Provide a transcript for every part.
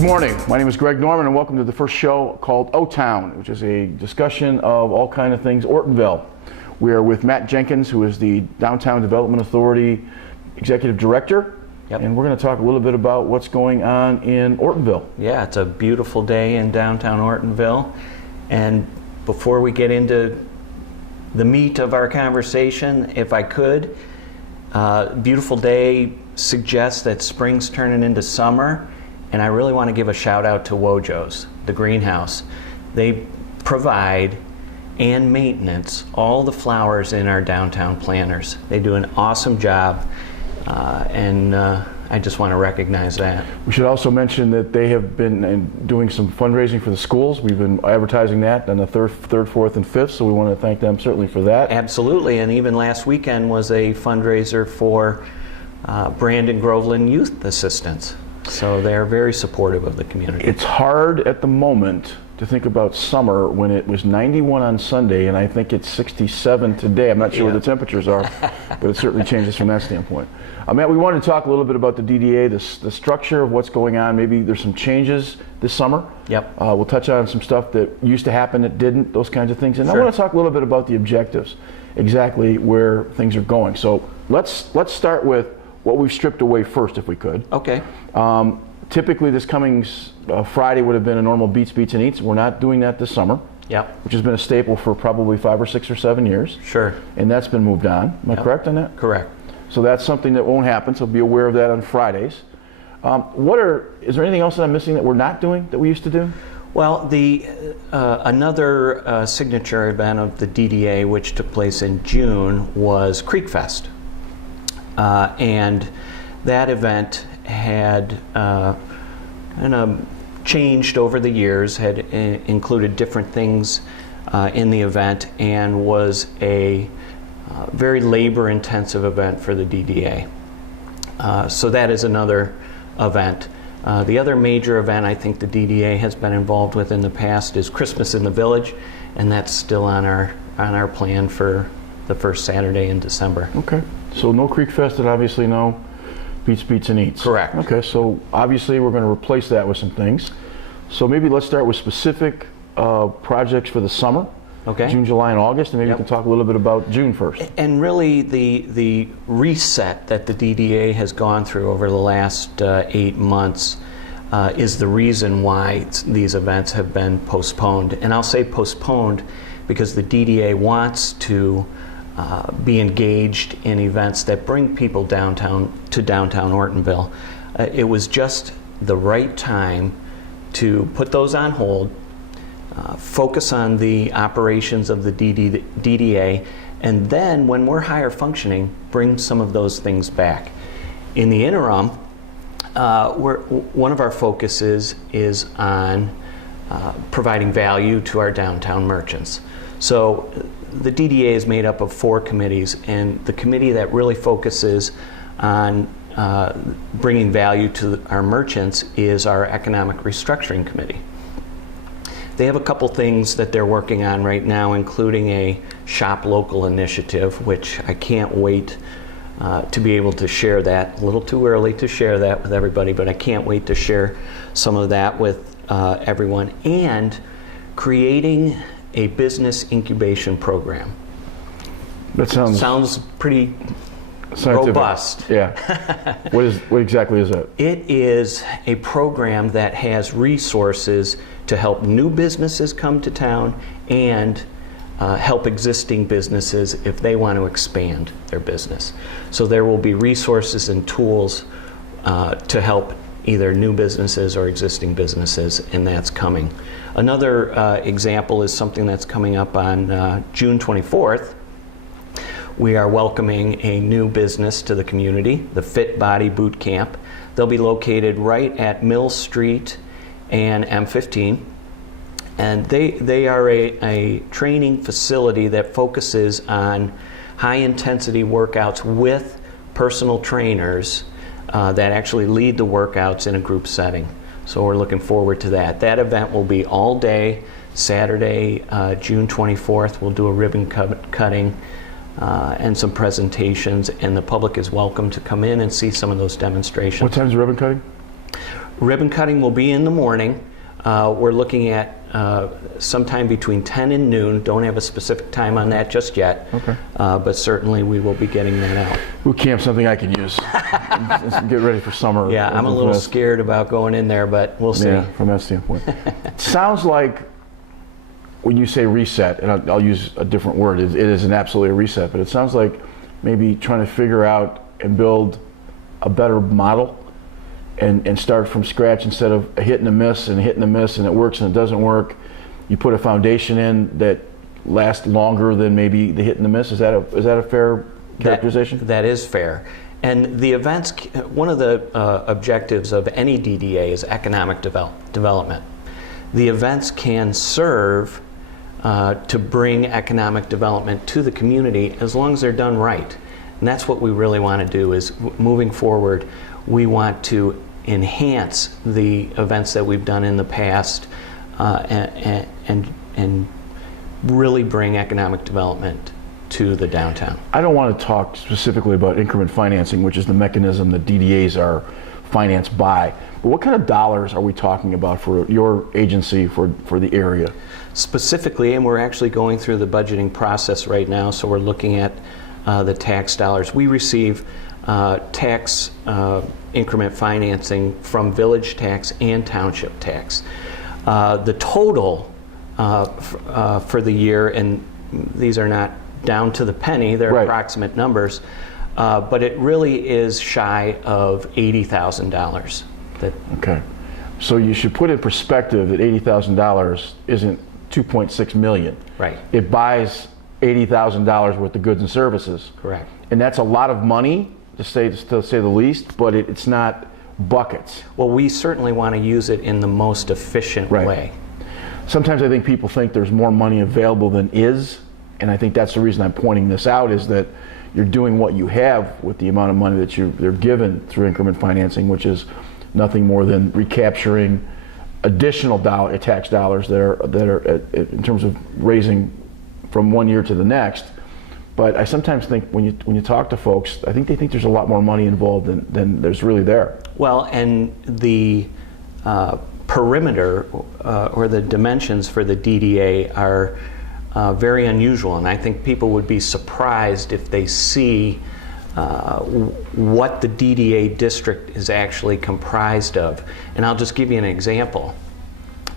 Good morning. My name is Greg Norman, and welcome to the first show called O-Town, which is a discussion of all kind of things Ortonville. We are with Matt Jenkins, who is the Downtown Development Authority Executive Director. Yep. And we're going to talk a little bit about what's going on in Ortonville. Yeah, it's a beautiful day in downtown Ortonville. And before we get into the meat of our conversation, if I could, beautiful day suggests that spring's turning into summer. And I really want to give a shout out to Wojo's, the greenhouse. They provide and maintenance all the flowers in our downtown planters. They do an awesome job, and I just want to recognize that. We should also mention that they have been doing some fundraising for the schools. We've been advertising that on the third, fourth, and fifth, so we want to thank them certainly for that. Absolutely, and even last weekend was a fundraiser for Brandon Groveland Youth Assistance. So they're very supportive of the community. It's hard at the moment to think about summer when it was 91 on Sunday, and I think it's 67 today. I'm not sure what the temperatures are, but it certainly changes from that standpoint. Matt, we wanted to talk a little bit about the DDA, the structure of what's going on. Maybe there's some changes this summer. Yep. We'll touch on some stuff that used to happen that didn't, those kinds of things. And Sure. I want to talk a little bit about the objectives, exactly where things are going. So let's start with what we've stripped away first, if we could. Okay. Typically, this coming Friday would have been a normal Beats, and Eats. We're not doing that this summer, Yep. which has been a staple for probably 5 or 6 or 7 years. Sure. And that's been moved on. Am I correct on that? Correct. So that's something that won't happen, so be aware of that on Fridays. Is there anything else that I'm missing that we're not doing that we used to do? Well, another signature event of the DDA, which took place in June, was Creek Fest. And that event had changed over the years, had included different things in the event, and was a very labor-intensive event for the DDA. So that is another event. The other major event I think the DDA has been involved with in the past is Christmas in the Village, and that's still on our plan for the first Saturday in December. Okay. So no Creek Fest, and obviously no Beats, and Eats. Correct. Okay, so obviously we're going to replace that with some things. So maybe let's start with specific projects for the summer. Okay. June, July, and August, and maybe we can talk a little bit about June first. And really the reset that the DDA has gone through over the last 8 months is the reason why these events have been postponed. And I'll say postponed because the DDA wants to be engaged in events that bring people downtown to downtown Ortonville. It was just the right time to put those on hold, focus on the operations of the DDA, and then when we're higher functioning, bring some of those things back. In the interim, one of our focuses is on providing value to our downtown merchants. So the DDA is made up of 4 committees, and the committee that really focuses on bringing value to our merchants is our Economic Restructuring Committee. They have a couple things that they're working on right now, including a Shop Local initiative, which I can't wait to be able to share that. A little too early to share that with everybody, but I can't wait to share some of that with everyone. And creating a business incubation program. That sounds pretty scientific. Robust. Yeah. What exactly is that? It is a program that has resources to help new businesses come to town and help existing businesses if they want to expand their business. So there will be resources and tools to help either new businesses or existing businesses, and that's coming. Another example is something that's coming up on June 24th. We are welcoming a new business to the community, the Fit Body Boot Camp. They'll be located right at Mill Street and M15. And they are a training facility that focuses on high-intensity workouts with personal trainers that actually lead the workouts in a group setting. So we're looking forward to that. That event will be all day, Saturday, June 24th. We'll do a ribbon cutting and some presentations, and the public is welcome to come in and see some of those demonstrations. What time's the ribbon cutting? Ribbon cutting will be in the morning. We're looking at sometime between 10 and noon. Don't have a specific time on that just yet. Okay. But certainly we will be getting that out. Boot camp's something I can use. Get ready for summer. Yeah, I'm a little scared about going in there, but we'll see. Yeah, from that standpoint. Sounds like when you say reset, and I'll use a different word, it is an absolutely a reset, but it sounds like maybe trying to figure out and build a better model and start from scratch instead of a hit and a miss and it works and it doesn't work. You put a foundation in that lasts longer than maybe the hit and the miss. Is that a fair characterization? That is fair. And the events, one of the objectives of any DDA is economic development. The events can serve to bring economic development to the community as long as they're done right. And that's what we really want to do is moving forward, we want to enhance the events that we've done in the past and really bring economic development to the downtown. I don't want to talk specifically about increment financing, which is the mechanism that DDAs are financed by, but what kind of dollars are we talking about for your agency for the area? Specifically, and we're actually going through the budgeting process right now, so we're looking at the tax dollars. We receive tax increment financing from village tax and township tax. The total for the year, and these are not down to the penny, they're right. approximate numbers, but it really is shy of $80,000. Okay, so you should put in perspective that $80,000 isn't $2.6 million. Right. It buys $80,000 worth of goods and services. Correct. And that's a lot of money, to say the least, but it's not buckets. Well, we certainly want to use it in the most efficient right. way. Sometimes I think people think there's more money available than is, and I think that's the reason I'm pointing this out, is that you're doing what you have with the amount of money that they're given through increment financing, which is nothing more than recapturing additional tax dollars that are in terms of raising from one year to the next. But I sometimes think when you talk to folks, I think they think there's a lot more money involved than there's really there. Well, and the perimeter or the dimensions for the DDA are very unusual, and I think people would be surprised if they see what the DDA district is actually comprised of. And I'll just give you an example.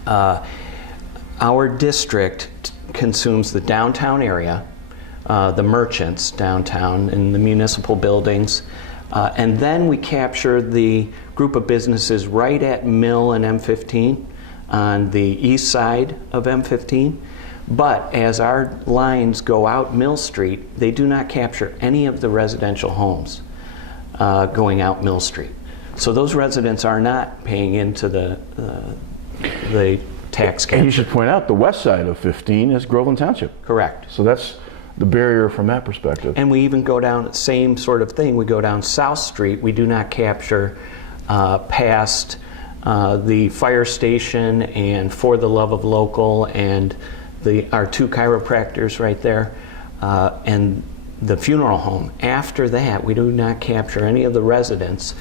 Our district consumes the downtown area, the merchants downtown and the municipal buildings, and then we capture the group of businesses right at Mill and M15 on the east side of M15. But as our lines go out Mill Street, they do not capture any of the residential homes going out Mill Street. So those residents are not paying into the tax capture. And you should point out the west side of 15 is Groveland Township. Correct. So that's the barrier from that perspective. And we even go down, same sort of thing, we go down South Street, we do not capture past the fire station and For the Love of Local and our two chiropractors right there, and the funeral home. After that, we do not capture any of the residents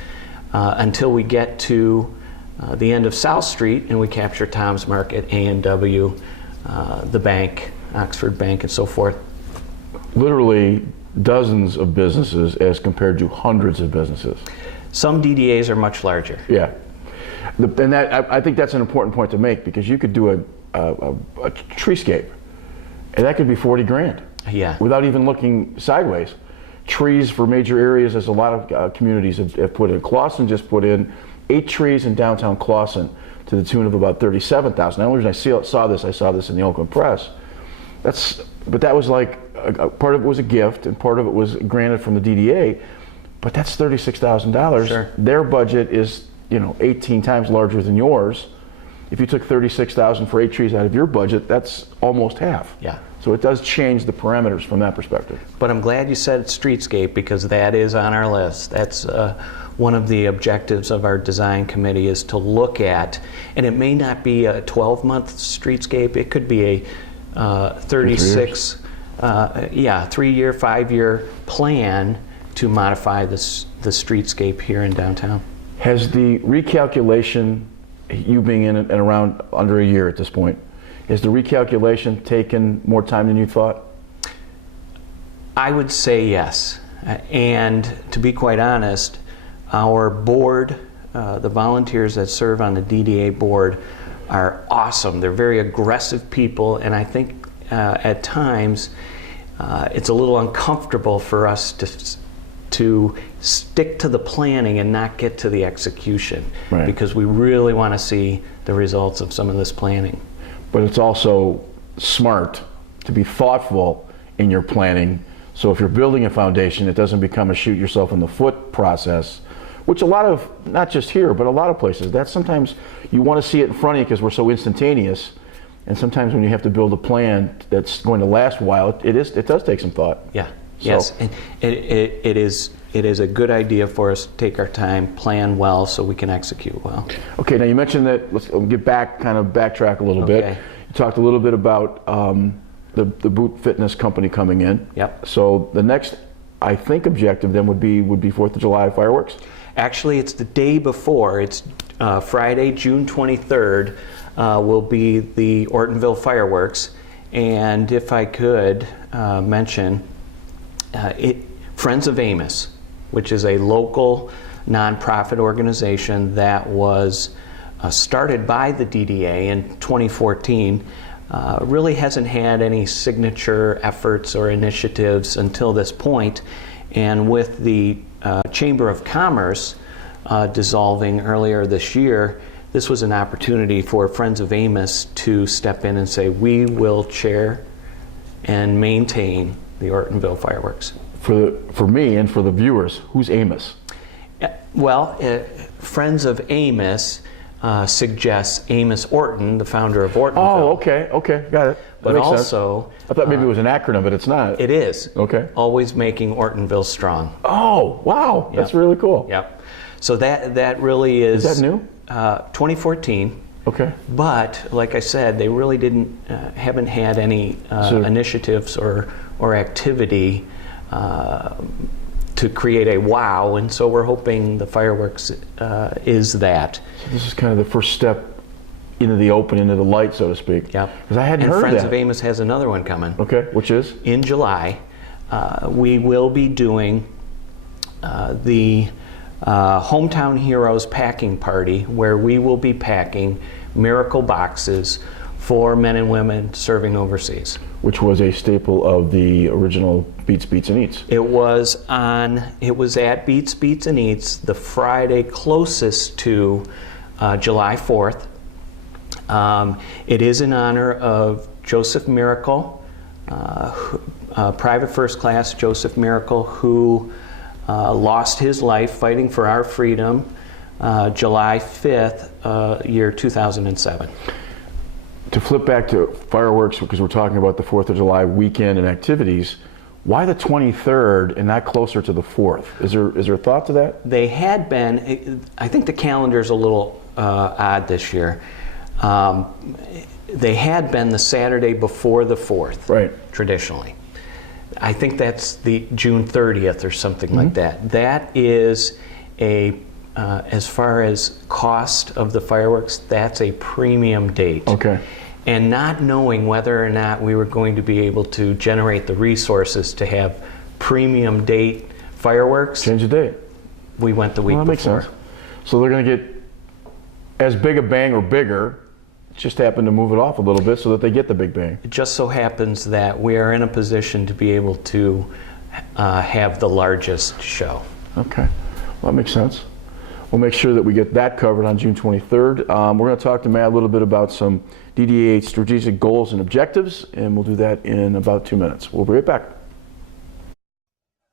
until we get to the end of South Street, and we capture Tom's Market, A&W, the bank, Oxford Bank, and so forth. Literally dozens of businesses as compared to hundreds of businesses. Some DDAs are much larger. Yeah, and I think that's an important point to make, because you could do a treescape, and that could be 40 grand. Yeah. Without even looking sideways. Trees for major areas, as a lot of communities have put in. Clawson just put in 8 trees in downtown Clawson to the tune of about $37,000. The only reason I saw this in the Oakland Press. But that was like part of it was a gift, and part of it was granted from the DDA. But that's $36,000. Sure. Their budget is 18 times larger than yours. If you took $36,000 for 8 trees out of your budget, that's almost half. Yeah. So it does change the parameters from that perspective. But I'm glad you said streetscape, because that is on our list. That's one of the objectives of our design committee, is to look at, and it may not be a 12-month streetscape, it could be a 36, 3-year, 5-year plan to modify the streetscape here in downtown. Has the recalculation, you being in it and around under a year at this point, has the recalculation taken more time than you thought? I would say yes. And to be quite honest, our board, the volunteers that serve on the DDA board, are awesome. They're very aggressive people, and I think at times it's a little uncomfortable for us to stick to the planning and not get to the execution, right, because we really want to see the results of some of this planning. But it's also smart to be thoughtful in your planning, so if you're building a foundation, it doesn't become a shoot yourself in the foot process, which a lot of, not just here, but a lot of places, that's sometimes you want to see it in front of you because we're so instantaneous, and sometimes when you have to build a plan that's going to last a while, it does take some thought. Yeah. So. Yes, and it is a good idea for us to take our time, plan well, so we can execute well. Okay, now you mentioned that, let's get back, kind of backtrack a little bit. You talked a little bit about the boot fitness company coming in. Yep. So the next, I think, objective then would be 4th of July fireworks? Actually, it's the day before. It's Friday, June 23rd, will be the Ortonville fireworks. And if I could mention, Friends of Amos, which is a local nonprofit organization that was started by the DDA in 2014, really hasn't had any signature efforts or initiatives until this point. And with the Chamber of Commerce dissolving earlier this year, this was an opportunity for Friends of Amos to step in and say, we will chair and maintain the Ortonville fireworks. For me and for the viewers, who's Amos? Well, Friends of Amos suggests Amos Orton, the founder of Ortonville. Oh, okay, got it. But also, sense. I thought maybe it was an acronym, but it's not. It is. Okay. Always making Ortonville strong. Oh, wow, Yep. That's really cool. Yep. So that really is. Is that new? 2014. Okay. But like I said, they really haven't had any initiatives or activity to create a wow, and so we're hoping the fireworks is that. So this is kind of the first step into the open, into the light, so to speak. Yeah. Because I hadn't heard Friends that. of Amos has another one coming. Okay, which is? In July, we will be doing the Hometown Heroes packing party, where we will be packing miracle boxes for men and women serving overseas. Which was a staple of the original Beats, Beats, and Eats. It was at Beats, Beats, and Eats the Friday closest to July 4th. It is in honor of Joseph Miracle, Private First Class Joseph Miracle, who lost his life fighting for our freedom July 5th, year 2007. To flip back to fireworks, because we're talking about the 4th of July weekend and activities, why the 23rd and not closer to the 4th? Is there a thought to that? They had been, I think the calendar's a little odd this year. They had been the Saturday before the 4th, right, traditionally. I think that's the June 30th or something like that. That is as far as cost of the fireworks, that's a premium date. Okay. And not knowing whether or not we were going to be able to generate the resources to have premium date fireworks. Change the date. We went the week before. That makes sense. So they're going to get as big a bang or bigger, just happen to move it off a little bit so that they get the big bang. It just so happens that we are in a position to be able to have the largest show. Okay, well, that makes sense. We'll make sure that we get that covered on June 23rd. We're going to talk to Matt a little bit about some DDA strategic goals and objectives, and we'll do that in about 2 minutes. We'll be right back.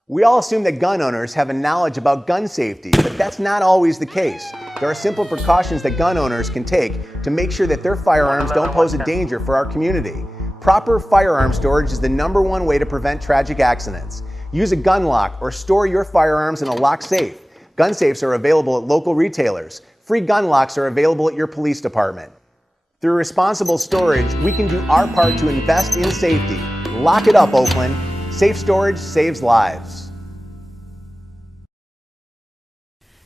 We all assume that gun owners have a knowledge about gun safety, but that's not always the case. There are simple precautions that gun owners can take to make sure that their firearms don't pose a danger for our community. Proper firearm storage is the #1 way to prevent tragic accidents. Use a gun lock or store your firearms in a locked safe. Gun safes are available at local retailers. Free gun locks are available at your police department. Through responsible storage, we can do our part to invest in safety. Lock it up, Oakland. Safe storage saves lives.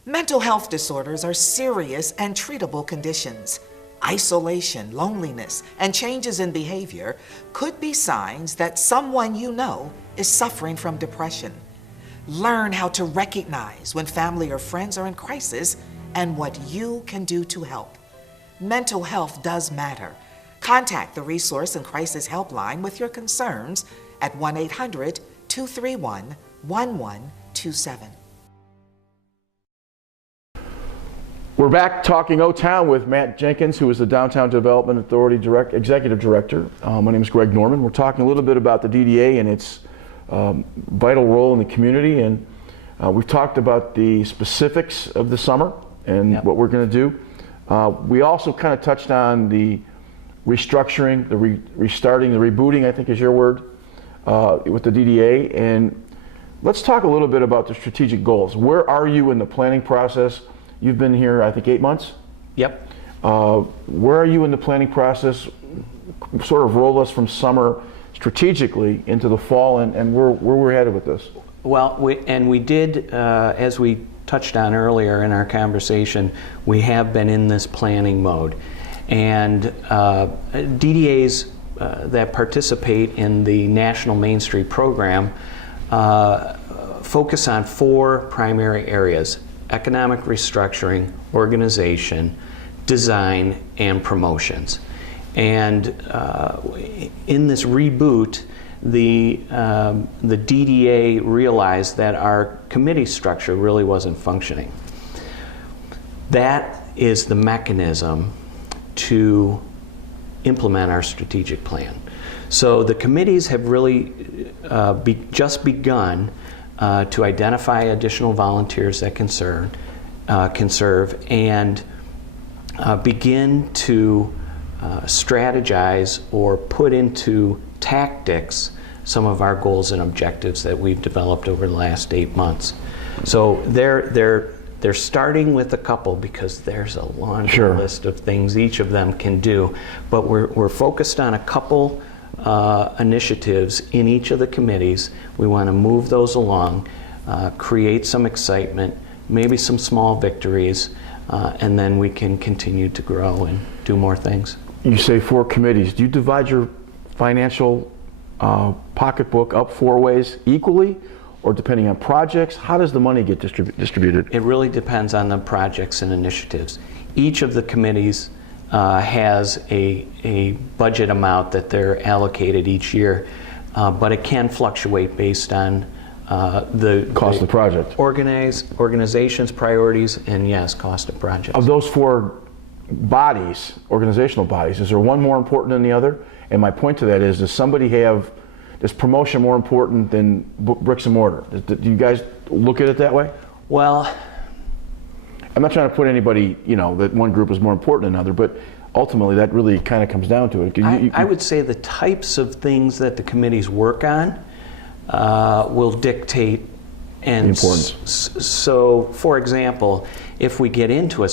Mental health disorders are serious and treatable conditions. Isolation, loneliness, and changes in behavior could be signs that someone you know is suffering from depression. Learn how to recognize when family or friends are in crisis and what you can do to help. Mental health does matter. Contact the Resource and Crisis Helpline with your concerns at 1-800-231-1127. We're back talking O-Town with Matt Jenkins, who is the Downtown Development Authority Executive Director. My name is Greg Norman. We're talking a little bit about the DDA and its vital role in the community, and we've talked about the specifics of the summer and what we're going to do. We also kind of touched on the restructuring, the restarting, the rebooting, I think is your word, with the DDA. And let's talk a little bit about the strategic goals. Where are you in the planning process? You've been here, I think, 8 months? Yep. Where are you in the planning process? Sort of roll us from summer strategically into the fall and where we're headed with this. Well, we did, as we touched on earlier in our conversation, we have been in this planning mode. And DDAs that participate in the National Main Street program focus on 4 primary areas: economic restructuring, organization, design, and promotions. And in this reboot, the DDA realized that our committee structure really wasn't functioning. That is the mechanism to implement our strategic plan. So the committees have really just begun to identify additional volunteers that can serve and begin to strategize or put into tactics some of our goals and objectives that we've developed over the last 8 months. So they're starting with a couple because there's a laundry list of things each of them can do, but we're focused on a couple initiatives in each of the committees. We want to move those along, create some excitement, maybe some small victories, and then we can continue to grow and do more things. You say 4 committees. Do you divide your financial pocketbook up 4 ways equally, or depending on projects? How does the money get distributed? It really depends on the projects and initiatives. Each of the committees has a budget amount that they're allocated each year, but it can fluctuate based on the cost of the project, organization's priorities, and yes, cost of project. Of those 4 bodies, organizational bodies, is there one more important than the other? And my point to that is, does promotion more important than bricks and mortar? Do you guys look at it that way? Well, I'm not trying to put anybody, that one group is more important than another, but ultimately that really kind of comes down to it. I would say the types of things that the committees work on will dictate and importance. So, for example, if we get into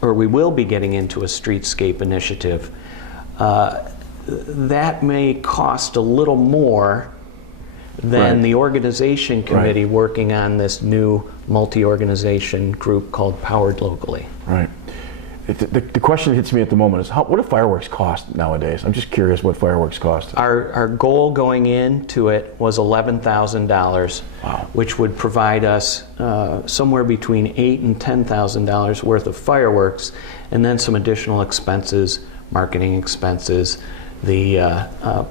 we will be getting into a streetscape initiative, that may cost a little more than the organization committee working on this new multi-organization group called Powered Locally. Right. The question that hits me at the moment is, what do fireworks cost nowadays? I'm just curious what fireworks cost. Our goal going into it was $11,000, which would provide us somewhere between $8,000 and $10,000 worth of fireworks, and then some additional expenses, marketing expenses, the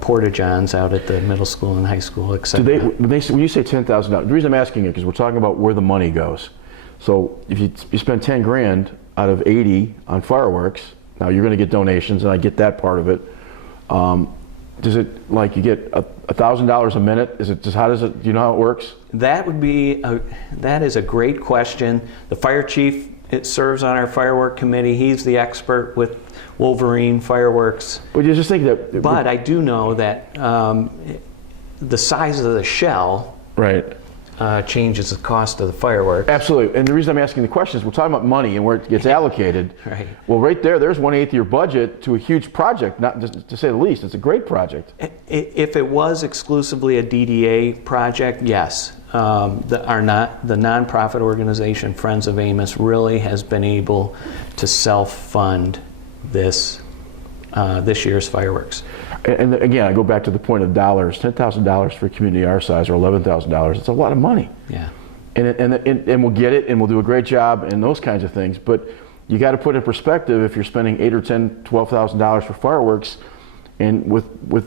porta-johns out at the middle school and high school, etc. When you say $10,000, the reason I'm asking it is because we're talking about where the money goes. So if you spend 10 grand out of 80 on fireworks, now you're going to get donations, and I get that part of it. Does it, like, you get $1,000 a minute? Is it just, how does it, do you know how it works? That is a great question. The fire chief serves on our firework committee. He's the expert with Wolverine fireworks. But you just think that. But I do know that the size of the shell changes the cost of the fireworks. Absolutely. And the reason I'm asking the question is we're talking about money and where it gets allocated. Right. Well, right there's 1/8 of your budget to a huge project, not just, to say the least. It's a great project. If it was exclusively a DDA project, yes. The nonprofit organization Friends of Amos really has been able to self-fund this year's fireworks. And again, I go back to the point of dollars. $10,000 for a community our size, or $11,000. It's a lot of money. Yeah. And we'll get it, and we'll do a great job, and those kinds of things. But you got to put in perspective, if you're spending $8,000 or $10,000, $12,000 for fireworks, and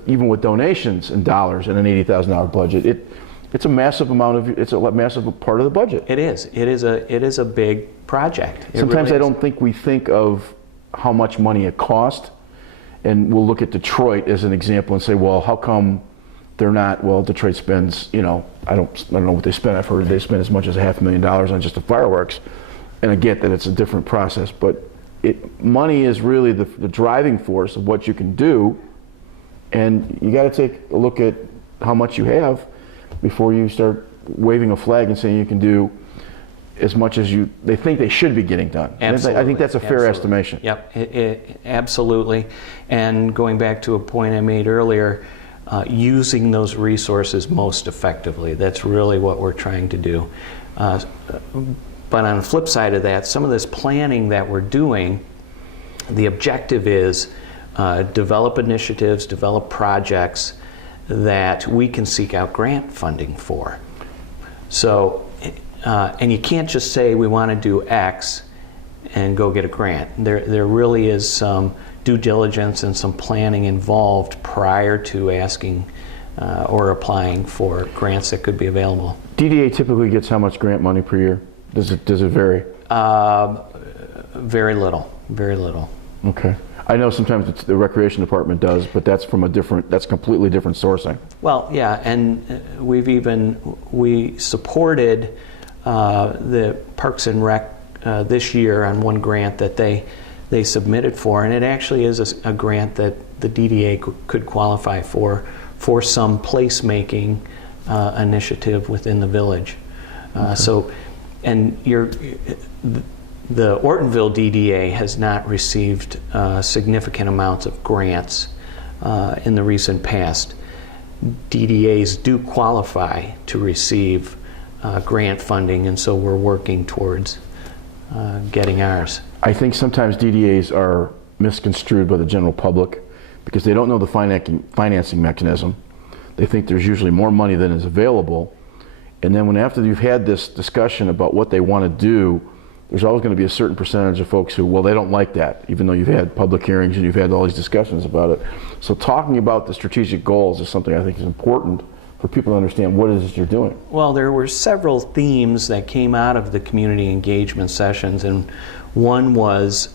even with donations in dollars and an $80,000 budget, it's a massive it's a massive part of the budget. It is. It is a big project. Sometimes really I don't think we think of how much money it cost. And we'll look at Detroit as an example and say, well, how come they're not? Well, Detroit spends, I don't know what they spend. I've heard they spend as much as $500,000 on just the fireworks. And I get that it's a different process, but money is really the driving force of what you can do. And you got to take a look at how much you have before you start waving a flag and saying you can do as much as they think they should be getting done. Absolutely. I think that's a fair estimation. Yep, absolutely. And going back to a point I made earlier, using those resources most effectively. That's really what we're trying to do. But on the flip side of that, some of this planning that we're doing, the objective is develop initiatives, develop projects that we can seek out grant funding for. So, and you can't just say we want to do X and go get a grant. There really is some due diligence and some planning involved prior to asking or applying for grants that could be available. DDA typically gets how much grant money per year? Does it vary? Very little. Very little. Okay. I know sometimes the recreation department does, but that's that's completely different sourcing. Well, yeah, and we supported the Parks and Rec this year on one grant that they submitted for, and it actually is a grant that the DDA could qualify for some placemaking initiative within the village. Okay. So, and the Ortonville DDA has not received significant amounts of grants in the recent past. DDAs do qualify to receive grant funding, and so we're working towards getting ours. I think sometimes DDAs are misconstrued by the general public because they don't know the financing mechanism. They think there's usually more money than is available, and then after you've had this discussion about what they want to do, there's always going to be a certain percentage of folks who, well, they don't like that, even though you've had public hearings and you've had all these discussions about it. So talking about the strategic goals is something I think is important for people to understand what it is you're doing. Well, there were several themes that came out of the community engagement sessions, and one was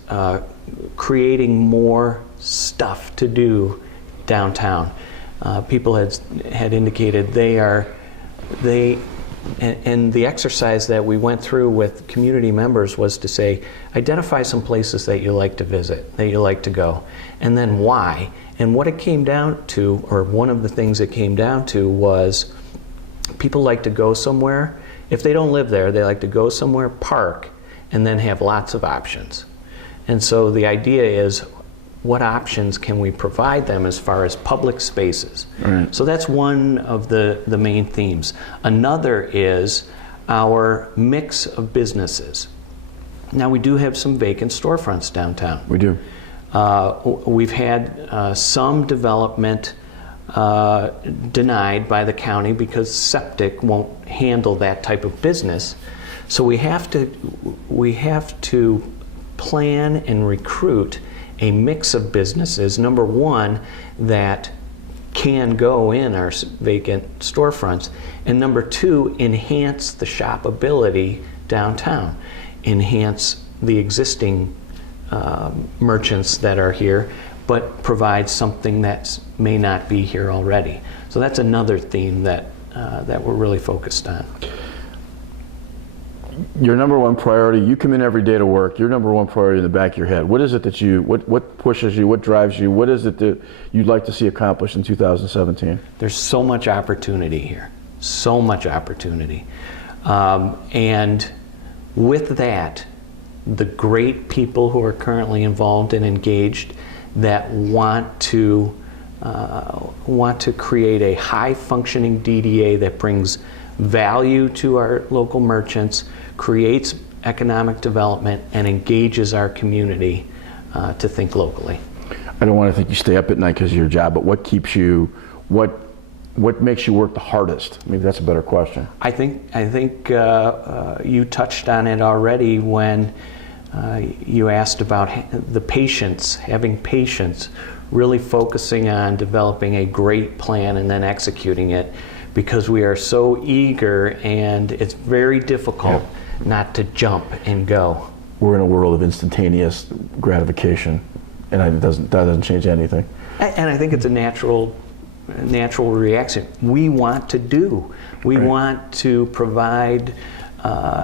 creating more stuff to do downtown. People had indicated and the exercise that we went through with community members was to say, identify some places that you like to visit, that you like to go, and then why. And what it came down to, or one of the things it came down to, was people like to go somewhere. If they don't live there, they like to go somewhere, park, and then have lots of options. And so the idea is, what options can we provide them as far as public spaces? Right. So that's one of the main themes. Another is our mix of businesses. Now, we do have some vacant storefronts downtown. We do. We've had some development denied by the county because septic won't handle that type of business. So we have to plan and recruit a mix of businesses, number one, that can go in our vacant storefronts, and number two, enhance the shoppability downtown, enhance the existing merchants that are here, but provide something that may not be here already. So that's another theme that we're really focused on. Your number one priority, you come in every day to work, your number one priority in the back of your head, what is it that what pushes you, what drives you, what is it that you'd like to see accomplished in 2017? There's so much opportunity here. so much opportunity. And with that, the great people who are currently involved and engaged that want to create a high-functioning DDA that brings value to our local merchants, creates economic development, and engages our community to think locally. I don't want to think you stay up at night because of your job, but what keeps you, what makes you work the hardest? Maybe that's a better question. I think you touched on it already when you asked about the patience, having patience, really focusing on developing a great plan and then executing it, because we are so eager and it's very difficult not to jump and go. We're in a world of instantaneous gratification, and that doesn't change anything. And I think it's a natural reaction. We want to do. We want to provide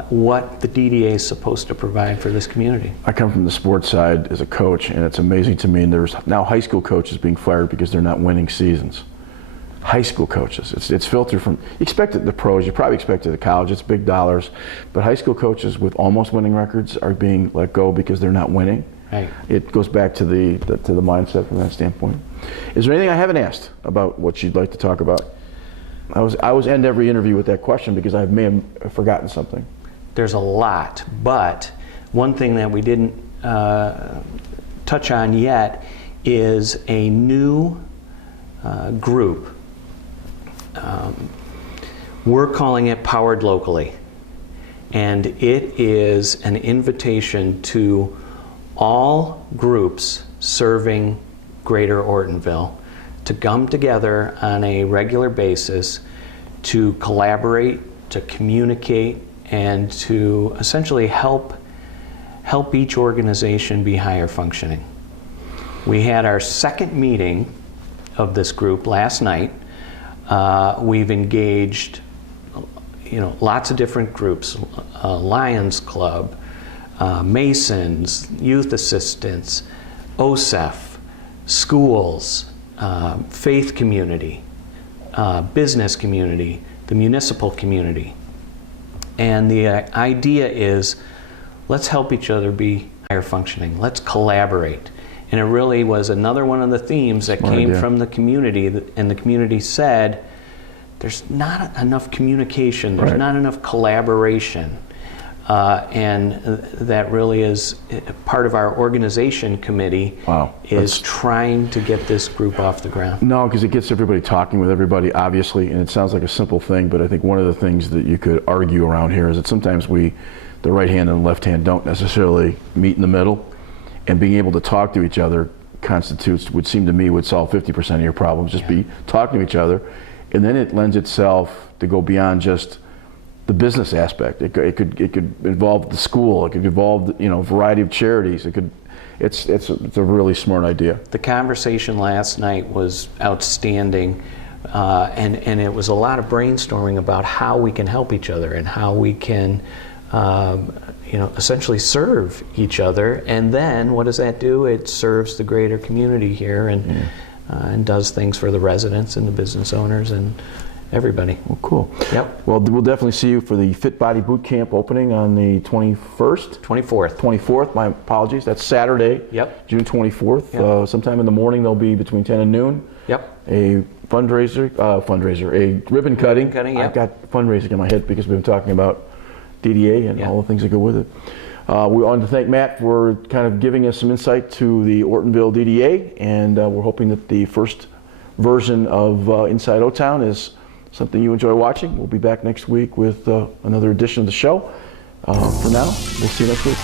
what the DDA is supposed to provide for this community. I come from the sports side as a coach, and it's amazing to me, and there's now high school coaches being fired because they're not winning seasons. High school coaches, it's filtered from, you expect it at the pros, you probably expect it at college, it's big dollars, but high school coaches with almost winning records are being let go because they're not winning. Right. It goes back to the mindset from that standpoint. Is there anything I haven't asked about what you'd like to talk about? I always end every interview with that question because I may have forgotten something. There's a lot, but one thing that we didn't touch on yet is a new group. We're calling it Powered Locally, and it is an invitation to all groups serving Greater Ortonville to come together on a regular basis to collaborate, to communicate, and to essentially help each organization be higher functioning. We had our second meeting of this group last night. We've engaged, lots of different groups: Lions Club, Masons, youth assistants, OSEF, schools, faith community, business community, the municipal community. And the idea is, let's help each other be higher functioning. Let's collaborate. And it really was another one of the themes that came from the community, and the community said, there's not enough communication, there's not enough collaboration. And that really is part of our organization committee. Is trying to get this group off the ground. No, because it gets everybody talking with everybody, obviously, and it sounds like a simple thing, but I think one of the things that you could argue around here is that sometimes the right hand and the left hand don't necessarily meet in the middle, and being able to talk to each other would seem to me would solve 50% of your problems. Just be talking to each other, and then it lends itself to go beyond just the business aspect. It could involve the school. It could involve a variety of charities. It's a really smart idea. The conversation last night was outstanding, and it was a lot of brainstorming about how we can help each other and how we can essentially serve each other. And then what does that do? It serves the greater community here and does things for the residents and the business owners and everybody. Well, cool. Yep. Well, we'll definitely see you for the Fit Body Boot Camp opening on the 24th. 24th, my apologies. That's Saturday, June 24th. Yep. Sometime in the morning, they'll be between 10 and noon. Yep. A ribbon cutting. I've got fundraising in my head because we've been talking about DDA and all the things that go with it. We wanted to thank Matt for kind of giving us some insight to the Ortonville DDA, and we're hoping that the first version of Inside O-Town is something you enjoy watching. We'll be back next week with another edition of the show. For now, we'll see you next week.